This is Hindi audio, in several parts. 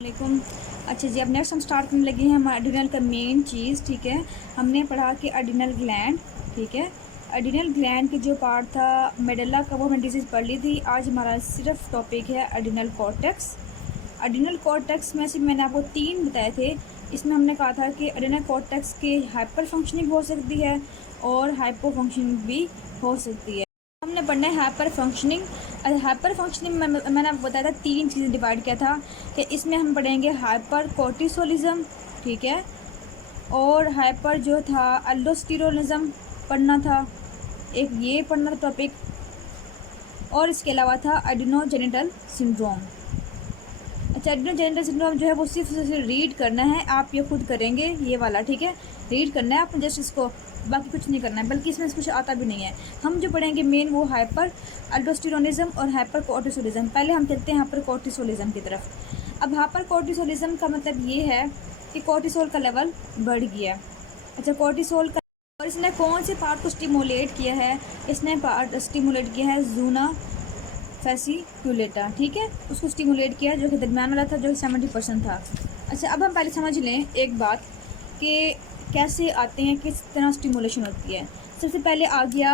वालेकुम। अच्छा जी, अब नेक्स्ट हम स्टार्ट करने लगे हैं हमारा एड्रिनल का मेन चीज़। ठीक है, हमने पढ़ा कि एड्रिनल ग्लैंड। ठीक है, एड्रिनल ग्लैंड के जो पार्ट था मेडुला का वो हमने डिजीज़ पढ़ ली थी। आज हमारा सिर्फ टॉपिक है एड्रिनल कॉर्टेक्स। एड्रिनल कॉर्टेक्स में से मैंने आपको 3 बताए थे। इसमें हमने कहा था कि एड्रिनल कॉर्टेक्स की हाइपर फंक्शनिंग हो सकती है और हाइपो फंक्शनिंग भी हो सकती है। हमने पढ़ना है हाइपर फंक्शनिंग। हाइपर फंक्शनिंग में मैंने आपको बताया था 3 चीज़ें डिवाइड किया था कि इसमें हम पढ़ेंगे हाइपर कोर्टिसोलिज्म। ठीक है, और हाइपर जो था अल्डोस्टेरोनिज्म पढ़ना था, एक ये पढ़ना था टॉपिक, और इसके अलावा था एडिनोजेनिटल सिंड्रोम। अच्छा, एडिनोजेनिटल सिंड्रोम जो है वो सिर्फ रीड करना है, आप ये खुद करेंगे ये वाला। ठीक है, रीड करना है आपने जस्ट इसको, बाकी कुछ नहीं करना है, बल्कि इसमें कुछ आता भी नहीं है। हम जो पढ़ेंगे मेन वो हाइपर अल्डोस्टेरोनिज्म और हाइपर कोर्टिसोलिज्म। पहले हम चलते हैं हाइपर कोर्टिसोलिज्म की तरफ। अब हाइपर कोर्टिसोलिज्म का मतलब ये है कि कोर्टिसोल का लेवल बढ़ गया। अच्छा, कोर्टिसोल का, और इसने कौन से पार्ट को स्टिमुलेट किया है? इसने पार्ट स्टिमुलेट किया है जूना फैसिकुलेटा। ठीक है, उसको स्टिमुलेट किया जो कि दरमियान वाला था, जो 70% था। अच्छा, अब हम पहले समझ लें एक बात कि कैसे आते हैं, किस तरह स्टिमुलेशन होती है। सबसे पहले आ गया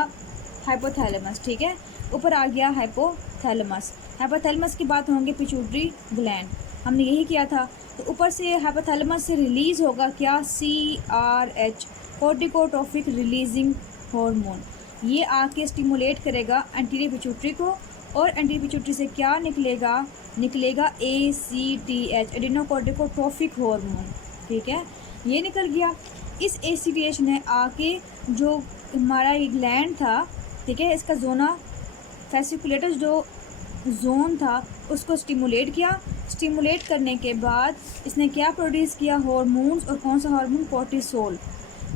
हाइपोथैलेमस। ठीक है, ऊपर आ गया हाइपोथैलेमस। हाइपोथैलेमस की बात होंगे पिट्यूटरी ग्लैंड, हमने यही किया था। तो ऊपर से हाइपोथैलेमस से रिलीज़ होगा क्या? CRH, corticotrophic releasing hormone. ये आके स्टिमुलेट करेगा एंटीरियर पिट्यूटरी को, और एंटीरियर पिट्यूटरी से क्या निकलेगा? निकलेगा ACTH, एडिनोकोर्टिकोट्रोफिक हार्मोन। ठीक है, ये निकल गया। इस ACTH ने आके जो हमारा ये ग्लैंड था, ठीक है, इसका जोना फैसिकुलेटस जो जोन था उसको स्टिमुलेट किया। स्टिमुलेट करने के बाद इसने क्या प्रोड्यूस किया? हार्मोन्स। और कौन सा हार्मोन? कोर्टिसोल।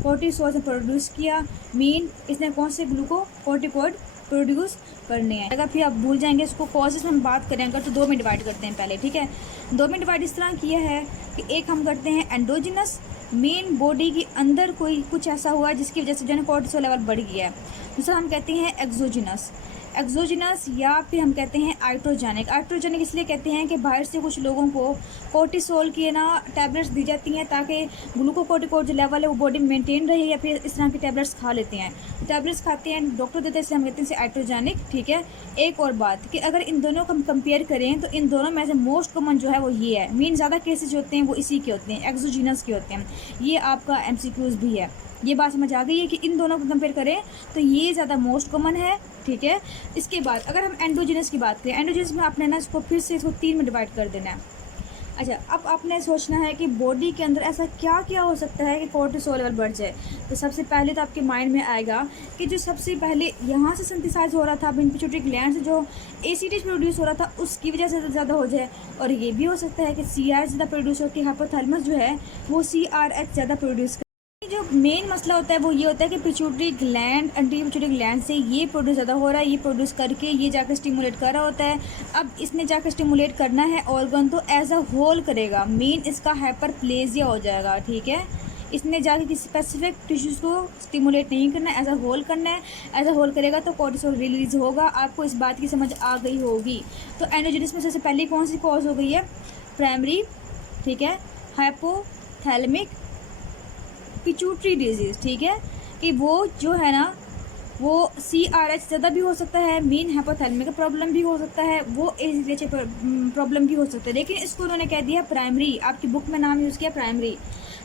कोर्टिसोल से प्रोड्यूस किया। मीन इसने कौन से ग्लूकोकॉर्टिकॉइड प्रोड्यूस करने हैं। अगर फिर आप भूल जाएंगे इसको, कॉजेज हम बात करेंगे तो 2 में डिवाइड करते हैं पहले। ठीक है, 2 में डिवाइड इस तरह किया है कि एक हम करते हैं एंडोजिनस, मेन बॉडी के अंदर कोई कुछ ऐसा हुआ है जिसकी वजह से जो है कोर्टिसोल लेवल बढ़ गया है। दूसरा हम कहते हैं एक्सोजिनस। एक्सोजिनस या फिर हम कहते हैं आइट्रोजेनिक। आइट्रोजेनिक इसलिए कहते हैं कि बाहर से कुछ लोगों को कोर्टिसोल की ना टैबलेट्स दी जाती हैं ताकि ग्लूकोकोर्टिकोइड जो लेवल है वो बॉडी में मेंटेन रहे, या फिर इस तरह की टैबलेट्स खा लेते हैं। टैबलेट्स खाते हैं, डॉक्टर देते हैं, इसलिए हम कहते हैं इसे आइट्रोजेनिक। ठीक है, एक और बात कि अगर इन दोनों को हम कंपेयर करें तो इन दोनों में से मोस्ट कॉमन जो है वो ये है। मीन ज़्यादा केसेज होते हैं वो इसी के होते हैं, एक्सोजिनस के होते हैं। ये आपका MCQs भी है। ये बात समझ आ गई है कि इन दोनों को कंपेयर करें तो ये ज़्यादा मोस्ट कॉमन है। ठीक है, इसके बाद अगर हम एंडोजिनस की बात करें, एंडोजिनस में आपने ना इसको फिर से इसको 3 में डिवाइड कर देना है। अच्छा, अब आपने सोचना है कि बॉडी के अंदर ऐसा क्या क्या हो सकता है कि कोर्टिसोल लेवल बढ़ जाए। तो सबसे पहले तो आपके माइंड में आएगा कि जो सबसे पहले यहाँ से सिंथेसाइज हो रहा था पिट्यूटरी ग्लैंड से, जो ACTH प्रोड्यूस हो रहा था उसकी वजह से ज़्यादा हो जाए। और ये भी हो सकता है कि CRH ज़्यादा प्रोड्यूस हो, कि हाइपोथैलेमस जो है वो CRH ज़्यादा प्रोड्यूस। जो मेन मसला होता है वो ये होता है कि pituitary gland, anterior pituitary gland से ये प्रोड्यूस ज़्यादा हो रहा है, ये प्रोड्यूस करके ये जाकर स्टिमुलेट कर रहा होता है। अब इसने जाकर स्टिमुलेट करना है ऑर्गन तो एज अ होल करेगा, मेन इसका हाइपरप्लेजिया हो जाएगा। ठीक है, इसने जाकर किसी स्पेसिफिक टिश्यूज़ को स्टिमुलेट नहीं करना है, एज अ होल करना है। एज अ होल करेगा तो कोर्टिसोल रिलीज होगा। आपको इस बात की समझ आ गई होगी। तो एंडोजेनिस में सबसे पहले कौन सी कॉज हो गई है? प्राइमरी। ठीक है, हाइपोथैलेमिक पिट्यूटरी डिजीज़। ठीक है, कि वो जो है ना वो CRH ज़्यादा भी हो सकता है, मेन हाइपोथैलेमिक का प्रॉब्लम भी हो सकता है, वो ACTH प्रॉब्लम भी हो सकता है, लेकिन इसको उन्होंने कह दिया प्राइमरी। आपकी बुक में नाम यूज़ किया प्राइमरी,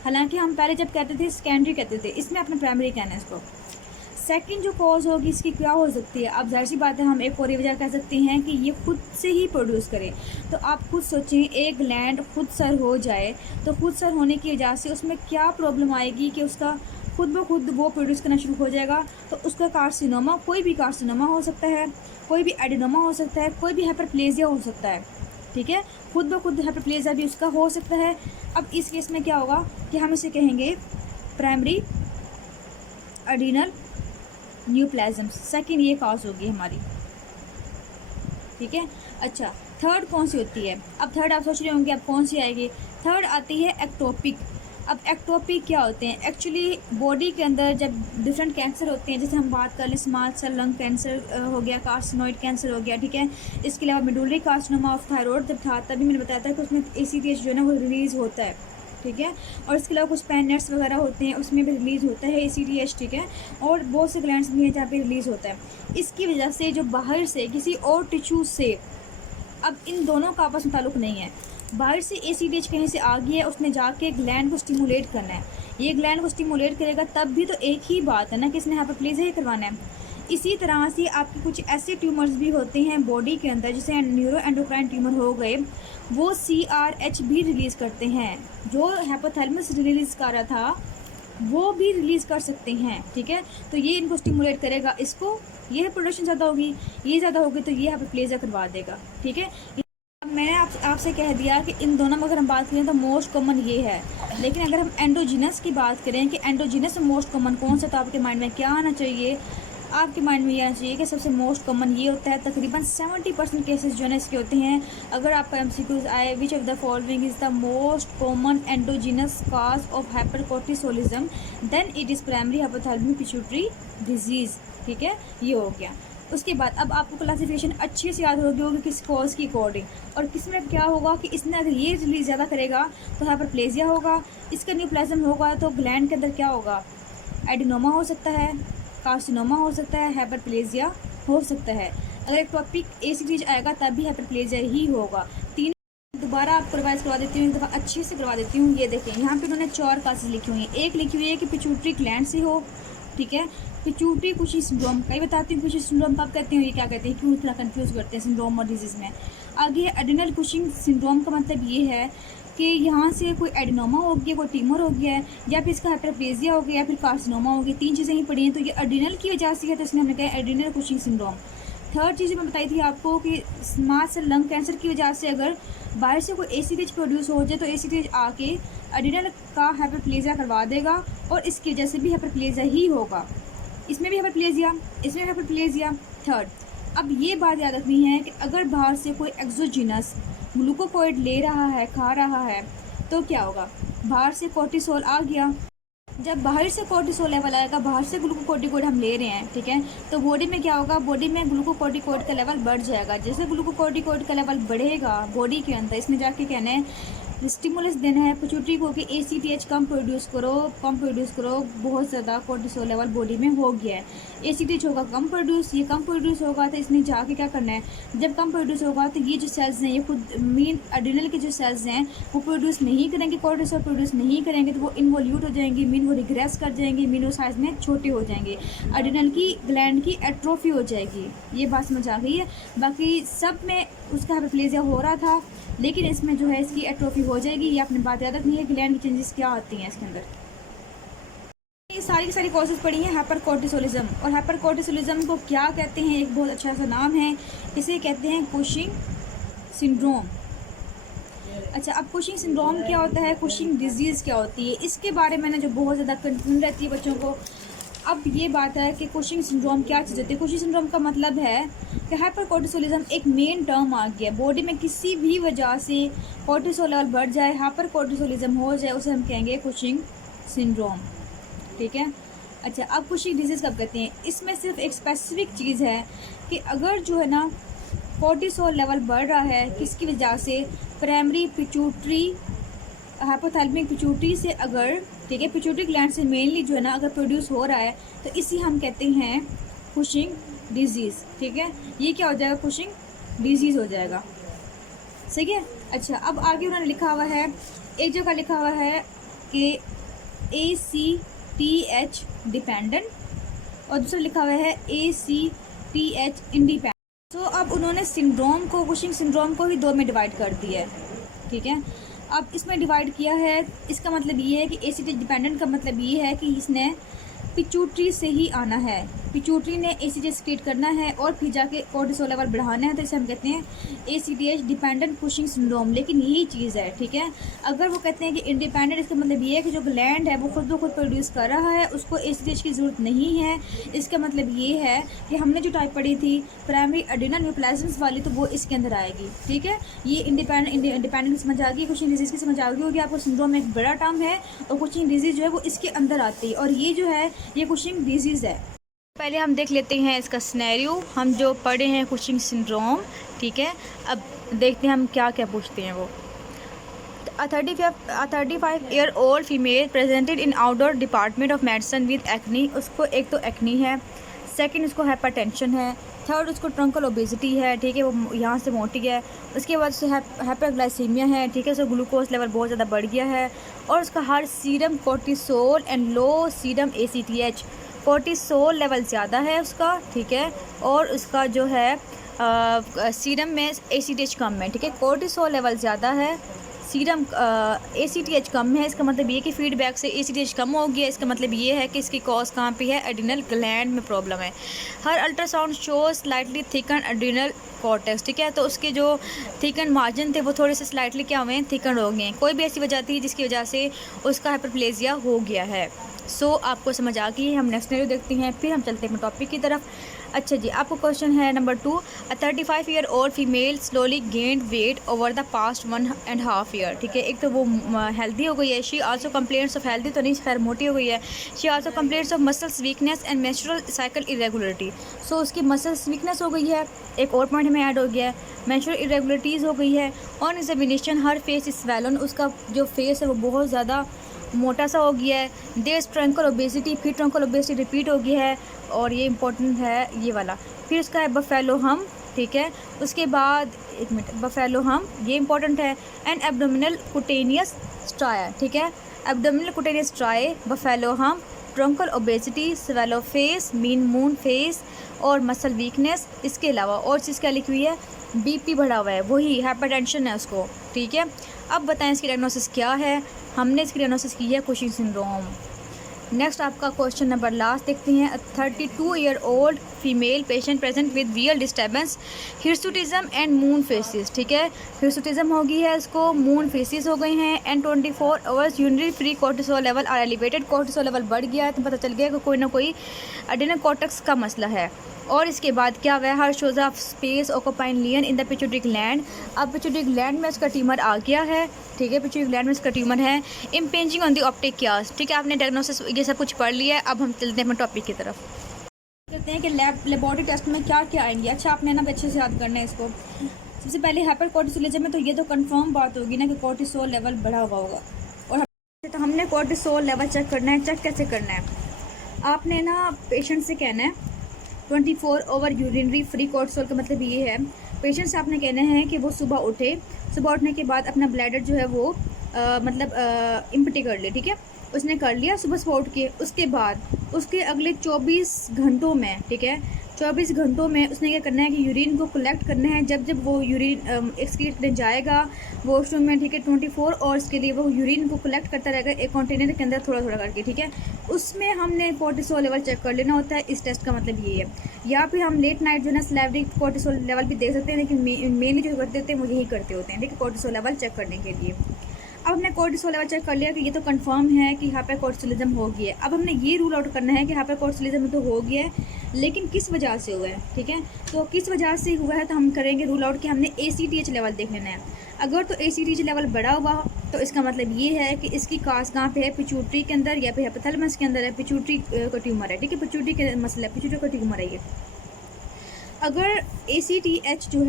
हालांकि हम पहले जब कहते थे सेकेंडरी कहते थे, इसमें अपने प्राइमरी कहना है इसको। सेकंड जो कॉज होगी इसकी क्या हो सकती है? अब जाहिर सी बात है हम एक और वजह कह सकते हैं कि ये खुद से ही प्रोड्यूस करे। तो आप खुद सोचें, एक ग्लैंड खुद सर हो जाए तो खुद सर होने की वजह से उसमें क्या प्रॉब्लम आएगी कि उसका खुद ब खुद वो प्रोड्यूस करना शुरू हो जाएगा। तो उसका कार्सिनोमा, कोई भी कार्सिनोमा हो सकता है, कोई भी एडिनोमा हो सकता है, कोई भी हाइपरप्लेजिया हो सकता है। ठीक है, खुद ब खुद हाइपरप्लेजिया भी उसका हो सकता है। अब इस केस में क्या होगा कि हम इसे कहेंगे प्राइमरी एडिनल न्यूप्लाज्म। सेकंड ये कॉज होगी हमारी। ठीक है, अच्छा, थर्ड कौन सी होती है? अब थर्ड आप सोच रहे होंगे अब कौन सी आएगी? थर्ड आती है एक्टोपिक। अब एक्टोपी क्या होते हैं? एक्चुअली बॉडी के अंदर जब डिफरेंट कैंसर होते हैं, जैसे हम बात कर लें स्मॉल सेल लंग कैंसर हो गया, कार्सिनोइड कैंसर हो गया, ठीक है। इसके अलावा मेडुलरी कार्सिनोमा ऑफ थायराइड जब था तभी मैंने बताया था कि उसमें ACTH जो है ना वो रिलीज़ होता है, ठीक है। और इसके अलावा कुछ पैनट्स वगैरह होते हैं उसमें भी रिलीज़ होता है ACTH, ठीक है। और बहुत से ग्लैंड्स भी हैं जहाँ पे रिलीज़ होता है। इसकी वजह से जो बाहर से किसी और टिश्यू से, अब इन दोनों का आपस में ताल्लुक़ नहीं है, बाहर से ACTH कहीं से आ गया है, उसने जाके ग्लैंड को स्टिमुलेट करना है, ये ग्लैंड को स्टिमुलेट करेगा तब भी तो एक ही बात है ना कि इसने हाइपरप्लेजिया ही करवाना है। इसी तरह से आपके कुछ ऐसे ट्यूमर्स भी होते हैं बॉडी के अंदर, जैसे न्यूरो एंडोक्राइन ट्यूमर हो गए, वो CRH भी रिलीज़ करते हैं, जो हाइपोथैलेमस रिलीज़ कर रहा था वो भी रिलीज़ कर सकते हैं, ठीक है। तो ये इनको स्टिमुलेट करेगा, इसको ये प्रोडक्शन ज़्यादा होगी, ये ज़्यादा होगी तो ये हाइपरप्लेजिया करवा देगा, ठीक है। मैंने आपसे कह दिया कि इन दोनों में अगर हम बात करें तो मोस्ट कॉमन ये है, लेकिन अगर हम एंडोजीनस की बात करें कि एंडोजीनस में मोस्ट कॉमन कौन सा, तो आपके माइंड में क्या आना चाहिए? आपके माइंड में ये आना चाहिए कि सबसे मोस्ट कॉमन ये होता है, तकरीबन 70% केसेस जो है इसके होते हैं। अगर आपका MCQs आए, which of the following is the most common endogenous cause of hypercortisolism, then it is primary hypothalamic pituitary disease, ठीक है। ये हो गया। उसके बाद अब आपको क्लासिफिकेशन अच्छे से याद होगी किस कॉज की अकॉर्डिंग, और किस में क्या होगा कि इसने अगर ये रिलीज ज़्यादा करेगा तो हाइपरप्लेजिया होगा, इसका न्यूप्लाज्म होगा तो ग्लैंड के अंदर क्या होगा? एडिनोमा हो सकता है, कार्सिनोमा हो सकता है, हाइपरप्लेजिया हो सकता है। अगर एक टॉपिक ACTH आएगा तब भी हाइपरप्लेजिया ही होगा। तीन दोबारा आपको रिवाइज करवा देती हूँ, एक दफ़ा अच्छे से करवा देती हूँ। ये देखें यहाँ पे उन्होंने 4 कासेस लिखी हुई हैं। एक लिखी हुई है कि पिट्यूटरी ग्लैंड से हो, ठीक है। पिट्यूटरी कुशी सिंड्रोम, कई बताती हूँ कुशी सिंड्रोम कब कहते हैं, ये क्या कहते हैं, क्यों इतना कंफ्यूज करते हैं सिंड्रोम और डिजीज़ में। आगे एडिनल कुशिंग सिंड्रोम का मतलब ये है कि यहाँ से कोई एडिनोमा हो गया, कोई ट्यूमर हो गया है, या फिर इसका हाइपरप्लेजिया हो गया, या फिर कार्सिनोमा हो गया। 3 चीज़ें ही पड़ी हैं, तो ये एडिनल की वजह से है, तो इसमें हमने कहा एडिनल कुशिंग सिंड्रोम। थर्ड चीज़ मैं बताई थी आपको कि स्मॉल सेल लंग कैंसर की वजह से अगर बाहर से कोई ACTH प्रोड्यूस हो जाए तो ACTH आके एडिनल का हाइपरप्लेजिया करवा देगा, और इसकी वजह से भी हाइपरप्लेजिया ही होगा। इसमें भी हाइपरप्लेजिया, इसमें हाइपरप्लेजिया। थर्ड, अब ये बात याद रखनी है कि अगर बाहर से कोई एक्सोजीनस ग्लूकोकोइड ले रहा है, खा रहा है, तो क्या होगा? बाहर से कोर्टिसोल आ गया। जब बाहर से कोर्टिसोल लेवल आएगा, बाहर से ग्लूकोकोर्टिकोइड हम ले रहे हैं, ठीक है, तो बॉडी में क्या होगा? बॉडी में ग्लूकोकोर्टिकोइड का लेवल बढ़ जाएगा। जैसे ग्लूकोकोर्टिकोइड का लेवल बढ़ेगा बॉडी के अंदर, इसमें जाके कहना है स्टिमुलस देना है पिट्यूटरी को कि ACTH कम प्रोड्यूस करो, बहुत ज़्यादा कोर्टिसोल लेवल बॉडी में हो गया है। ACTH होगा कम प्रोड्यूस, ये कम प्रोड्यूस होगा तो इसने जाके क्या करना है? जब कम प्रोड्यूस होगा तो ये जो सेल्स हैं, ये खुद मेन एड्रिनल के जो सेल्स हैं वो प्रोड्यूस नहीं करेंगे, कोर्टिसोल प्रोड्यूस नहीं करेंगे, तो वो इन्वॉल्यूट हो जाएंगे, मीन वो रिग्रेस कर जाएंगे, मीन वो साइज में छोटे हो जाएंगे, एड्रिनल की ग्लैंड की एट्रोफी हो जाएगी। ये बात समझ आ गई है? बाकी सब में उसका हाइपरप्लेजिया हो रहा था, लेकिन इसमें जो है इसकी एट्रोफी हो जाएगी। ये अपनी बात याद रखनी है, ग्लैंड की चेंजेस क्या आती हैं इसके अंदर। ये सारी की सारी कॉजेज पड़ी हैं हाइपरकोर्टिसोलिज्म, और हाइपरकोर्टिसोलिज्म को क्या कहते हैं? एक बहुत अच्छा सा नाम है, इसे कहते हैं कुशिंग सिंड्रोम। अच्छा, अब कुशिंग सिंड्रोम क्या होता है, कुशिंग डिजीज़ क्या होती है, इसके बारे में ना जो बहुत ज़्यादा कंफ्यूजन रहती है बच्चों को। अब ये बात है कि कुशिंग सिंड्रोम क्या चीज़ होती है। कुशिंग सिंड्रोम का मतलब है कि हाइपरकोर्टिसोलिज्म एक मेन टर्म आ गया, बॉडी में किसी भी वजह से कोर्टिसोल लेवल बढ़ जाए, हाइपरकोर्टिसोलिज्म हो जाए, उसे हम कहेंगे कुशिंग सिंड्रोम, ठीक है। अच्छा, अब कुशिंग डिजीज़ कब कहते हैं? इसमें सिर्फ एक स्पेसिफिक चीज़ है कि अगर जो है ना कोर्टिसोल लेवल बढ़ रहा है, किसकी वजह से? प्राइमरी पिट्यूटरी हाइपोथैलेमिक पिट्यूटरी से, अगर ठीक है पिट्यूटरी ग्लैंड से मेनली जो है ना अगर प्रोड्यूस हो रहा है, तो इसी हम कहते हैं कुशिंग डिजीज़, ठीक है। ये क्या हो जाएगा? कुशिंग डिजीज़ हो जाएगा, सही है। अच्छा, अब आगे उन्होंने लिखा हुआ है, एक जगह लिखा हुआ है कि ACTH डिपेंडेंट, और दूसरा लिखा हुआ है ACTH इंडिपेंडेंट। तो अब उन्होंने सिंड्रोम को, कुशिंग सिंड्रोम को ही 2 में डिवाइड कर दिया है, ठीक है। अब इसमें डिवाइड किया है, इसका मतलब ये है कि ACTH डिपेंडेंट का मतलब ये है कि इसने पिट्यूटरी से ही आना है, पिट्यूटरी ने ACTH सीक्रेट करना है और फिर जाके कोर्टिसोल लेवल बढ़ाना है, तो इसे हम कहते हैं ACTH डिपेंडेंट पुशिंग सिंड्रोम। लेकिन यही चीज़ है, ठीक है। अगर वो कहते हैं कि इंडिपेंडेंट, इसका मतलब ये है कि जो ग्लैंड है वो खुद ब खुद प्रोड्यूस कर रहा है, उसको ACTH की ज़रूरत नहीं है। इसका मतलब ये है कि हमने जो टाइप पढ़ी थी प्राइमरी एड्रेनल न्यूप्लाज्म्स वाली, तो वो इसके अंदर आएगी, ठीक है। ये इंडिपेंडेंट की समझ आ गई। कुशिंग डिजीज़ की समझ आ गई होगी आपको। सिंड्रोम एक बड़ा टर्म है और कुशिंग डिजीज़ जो है वो इसके अंदर आती है, और ये जो है ये कुशिंग डिजीज़ है। पहले हम देख लेते हैं इसका सिनेरियो। हम जो पढ़े हैं कुशिंग सिंड्रोम, ठीक है। अब देखते हैं हम क्या क्या पूछते हैं वो। A 35-year-old female presented in outdoor department of medicine with acne। उसको एक तो एक्नी है, सेकंड उसको हाइपरटेंशन है, थर्ड उसको ट्रंकल ओबेसिटी है, ठीक है, वो यहाँ से मोटी है। उसके बाद उससे हाइपरग्लाइसीमिया है, ठीक है, उसका ग्लूकोज लेवल बहुत ज़्यादा बढ़ गया है, और उसका high serum cortisol and low serum ACTH। Cortisol level ज़्यादा है उसका, ठीक है, और उसका जो है सीरम में ACTH कम है, ठीक है। कोर्टिसोल लेवल ज़्यादा है, सीरम ACTH कम है। इसका मतलब ये कि फीडबैक से ACTH कम हो गया। इसका मतलब ये है कि इसकी कॉज कहाँ पे है, एड्रिनल ग्लैंड में प्रॉब्लम है। Her ultrasound show slightly thicken adrenal cortex, ठीक है। तो उसके जो थिकन मार्जिन थे वो थोड़े से स्लाइटली क्या हुए हैं, थिकन हो गए हैं। कोई भी ऐसी वजह थी जिसकी वजह से उसका हाइपरप्लेजिया हो गया है। सो आपको समझ आ गई है। हम नेक्स्ट वीडियो देखते हैं, फिर हम चलते हैं टॉपिक की तरफ। अच्छा जी, आपको क्वेश्चन है number 2। A 35-year-old female slowly gained weight over the past 1.5 year, ठीक है। एक तो वो हेल्दी हो गई है। She also complaints of healthy तो नहीं, खैर मोटी हो गई है। She also complaints of muscles weakness and menstrual cycle irregularity. So उसकी मसल्स वीकनेस हो गई है। एक और पॉइंट हमें ऐड हो गया है, मेंस्ट्रुअल इरेगुलरिटीज़ हो गई है। On examination her face is swollen, उसका जो फेस है वो बहुत ज़्यादा मोटा सा हो गया है। देयर ट्रंकल ओबेसिटी, फिर ट्रंकल ओबेसिटी रिपीट हो गया है, और ये इंपॉर्टेंट है ये वाला। फिर उसका है बफेलो हम, ठीक है। उसके बाद एक मिनट, बफेलो हम ये इंपॉर्टेंट है। एंड एब्डोमिनल कुटेनियस स्ट्राया, ठीक है। एब्डोमिनल कुटेनियस स्ट्राए, बफेलो हम, truncal obesity, swallow face, mean moon face और मसल वीकनेस। इसके अलावा और चीज़ क्या लिखी हुई है, BP बढ़ा हुआ है, वही हाइपरटेंशन है उसको, ठीक है। अब बताएं इसकी डायग्नोसिस क्या है। हमने इसकी डायग्नोसिस की है कुशिंग सिंड्रोम। नेक्स्ट आपका क्वेश्चन नंबर लास्ट देखते हैं। 32-year-old female patient present with real disturbance hirsutism and moon faces, ठीक है। हिर्सुटिज्म हो गई है उसको, मून फेसिस हो गई हैं, and 24 hours urinary free cortisol level are elevated. Cortisol level बढ़ गया है तो पता चल गया कि कोई ना कोई एड्रेनल कॉर्टेक्स का मसला है। और इसके बाद क्या हुआ है, her shows of space occupying lesion in the pituitary gland. अब पिट्यूटरी ग्लैंड में उसका ट्यूमर आ गया है, ठीक है। पिट्यूटरी ग्लैंड में उसका ट्यूमर है। इम्पेंजिंग ऑन द ऑप्टिक क्यास, ठीक है। आपने डायग्नोसिस ये सब कुछ पढ़ लिया है। अब हम चलते हैं अपने टॉपिक की तरफ। कहते हैं कि लेबोरेटरी टेस्ट में क्या क्या आएंगे। अच्छा, आपने ना अच्छे से याद करना है इसको। सबसे पहले हाइपर कोर्टिसोलिज्म में तो ये तो कंफर्म बात होगी ना कि कोर्टिसोल लेवल बढ़ा हुआ होगा। और तो हमने कोर्टिसोल लेवल चेक करना है। चेक कैसे करना है, आपने ना पेशेंट से कहना है 24 hour यूरिनरी फ्री कोर्टिसोल का मतलब ये है, पेशेंट से आपने कहना है कि वो सुबह उठे, सुबह उठने के बाद अपना ब्लैडर जो है वो इम्पटी कर ले, ठीक है। उसने कर लिया सुबह उठ के, उसके बाद उसके अगले 24 घंटों में, ठीक है, 24 घंटों में उसने क्या करना है कि यूरिन को कलेक्ट करना है। जब जब वो यूरिन एक्सक्रीट करने जाएगा वॉशरूम में, ठीक है, 24 आवर्स के लिए वो यूरिन को कलेक्ट करता रहेगा एक कंटेनर के अंदर थोड़ा थोड़ा करके, ठीक है। उसमें हमने कोर्टिसोल लेवल चेक कर लेना होता है। इस टेस्ट का मतलब ये है। या फिर हम लेट नाइट जो है ना स्लैवरिक कोर्टिसोल लेवल भी देख सकते हैं, लेकिन मेनली जो करते होते हैं वो यही करते होते हैं, ठीक है, कोर्टिसोल लेवल चेक करने के लिए। अब हमने कोर्टिसोल लेवल चेक कर लिया कि ये तो कंफर्म है कि हाइपर कोर्टिसोलिज्म हो गया है। अब हमने ये रूल आउट करना है कि हाइपर कोर्टिसोलिज्म तो हो गया है, लेकिन किस वजह से हुआ है, ठीक है। तो किस वजह से हुआ है तो हम करेंगे रूल आउट कि हमने ACTH लेवल देख लेना है। अगर तो ACTH लेवल बढ़ा हुआ तो इसका मतलब ये है कि इसकी काज कहाँ पे है, पिट्यूटरी के अंदर या फिर हाइपोथैलेमस के अंदर है, पिट्यूटरी का ट्यूमर है, ठीक है, पिट्यूटरी के मसला है, पिट्यूटरी का ट्यूमर है ये। अगर ACTH जो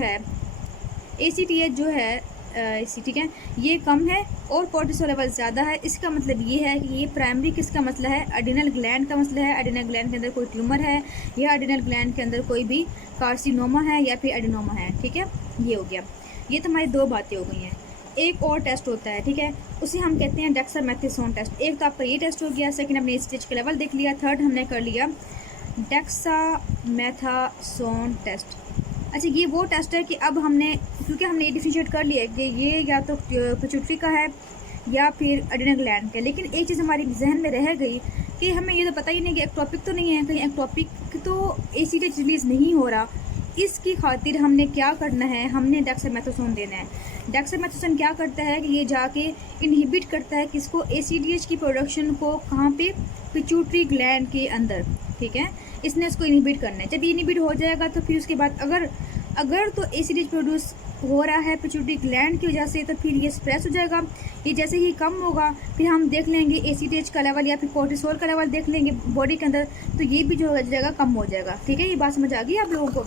है ठीक है, ये कम है और कोर्टिसोल लेवल ज़्यादा है, इसका मतलब ये है कि ये प्राइमरी किसका मसला है, एड्रिनल ग्लैंड का मसला है। एड्रिनल ग्लैंड के अंदर कोई ट्यूमर है या एड्रिनल ग्लैंड के अंदर कोई भी कार्सिनोमा है या फिर एडिनोमा है, ठीक है। ये हो गया। ये तो हमारी 2 बातें हो गई हैं। एक और टेस्ट होता है, ठीक है, उसे हम कहते हैं डेक्सामेथासोन टेस्ट। एक तो आपका ये टेस्ट हो गया, सेकंड हमने ACTH का लेवल देख लिया, थर्ड हमने कर लिया डेक्सामेथासोन टेस्ट। अच्छा, ये वो टेस्ट है कि अब हमने, क्योंकि हमने ये डिफरेंशिएट कर लिया कि ये या तो पिट्यूटरी का है या फिर एड्रिनल ग्लैंड का, लेकिन एक चीज़ हमारी जहन में रह गई कि हमें ये तो पता ही नहीं कि एक्टोपिक तो नहीं है, कहीं एक्टोपिक तो एसीटेज रिलीज़ नहीं हो रहा, इसकी खातिर हमने क्या करना है, हमने डेक्सामेथासोन देना है। डेक्सामेथासोन क्या करता है कि ये जाके इनहिबिट करता है किसको, एसीटीएच की प्रोडक्शन को, कहाँ पे, पिट्यूटरी ग्लैंड के अंदर, ठीक है। इसने इसको इनहिबिट करना है। जब ये इनहिबिट हो जाएगा तो फिर उसके बाद अगर तो एसीटीएच प्रोड्यूस हो रहा है पिट्यूटरी ग्लैंड की वजह से, तो फिर ये स्प्रेस हो जाएगा। ये जैसे ही कम होगा फिर हम देख लेंगे एसीटीएच का लेवल या फिर कोर्टिसोल का लेवल देख लेंगे बॉडी के अंदर, तो ये भी जो हो जाएगा कम हो जाएगा, ठीक है। ये बात समझ आ गई आप लोगों को।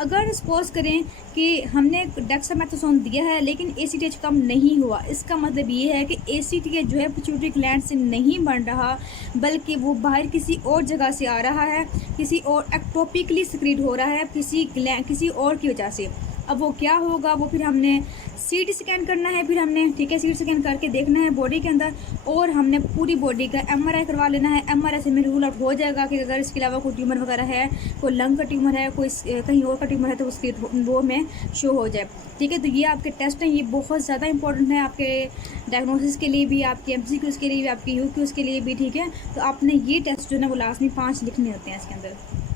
अगर सपोज करें कि हमने डेक्सामेथासोन दिया है लेकिन एसीटीएच कम नहीं हुआ, इसका मतलब ये है कि एसीटीएच जो है पिट्यूटरी ग्लैंड से नहीं बन रहा, बल्कि वो बाहर किसी और जगह से आ रहा है, किसी और एक्टोपिकली सिक्रीट हो रहा है किसी और की वजह से। अब वो क्या होगा, वो फिर हमने सीटी स्कैन करना है, फिर हमने, ठीक है, सीटी स्कैन करके देखना है बॉडी के अंदर, और हमने पूरी बॉडी का एमआरआई करवा लेना है। एमआरआई से में रूल आउट हो जाएगा कि अगर इसके अलावा कोई ट्यूमर वगैरह है, कोई लंग का ट्यूमर है, कोई कहीं और का ट्यूमर है, तो उसकी वो में शो हो जाए, ठीक है। तो ये आपके टेस्ट हैं, ये बहुत ज़्यादा इंपॉर्टेंट है आपके डायग्नोसिस के लिए भी, आपके एमसीक्यूज़ के लिए भी, आपके यूक्यूज़ के लिए भी, ठीक है। तो आपने ये टेस्ट जो है ना वो लास्ट में 5 लिखने होते हैं इसके अंदर।